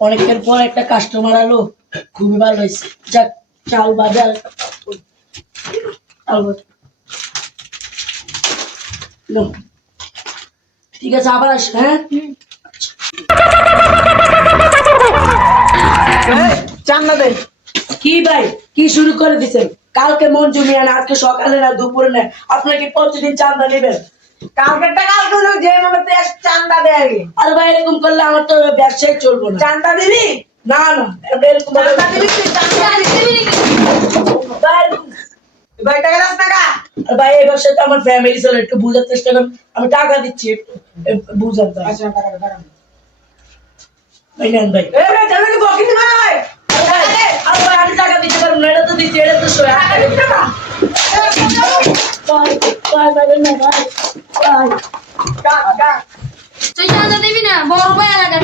অনেকের পর একটা কাস্টমার আলো, খুবই ভালো হয়েছে। যাক, চাল বাজার ঠিক আছে, আবার আস। হ্যাঁ, চান্দা দে। কি ভাই, কি শুরু করে দিচ্ছেন? কালকে মঞ্জু মিয়া না, আজকে সকালে না, দুপুরে না, আপনার কি প্রতিদিন চান্দা নেবেন? কালকেরটা কালকে হলো, যে ভাবে চান্দা দেয় আগে। আরে ভাই, এরকম করলে আমার তো ব্যবসায় চলবো না। চান্দা দিবি? না না, এরকম চান্দা দিবি তুই? চান্দা দিবি? ভাই টাকা দাস টাকা। আর ভাই, এই ব্যবসায় তো আমার ফ্যামিলি চলে, একটু বুঝার চেষ্টা করুন। আমি টাকা দিচ্ছি, একটু বুঝান ভাই। আচ্ছা টাকা দে, টাকা দে। ভাই নেন ভাই। এ ভাই চান্দা কি বকিস না ভাই? আর ভাই, আমি টাকা দিতে পারবো না, এটা তো দিচ্ছি, এটা তো সই। টাকা দিবি টাকা? ভাই ভাই ভাই না ভাই ভাই। কাট কাট। তুই চাঁদা দিবি না, বড় ভাই এলাকার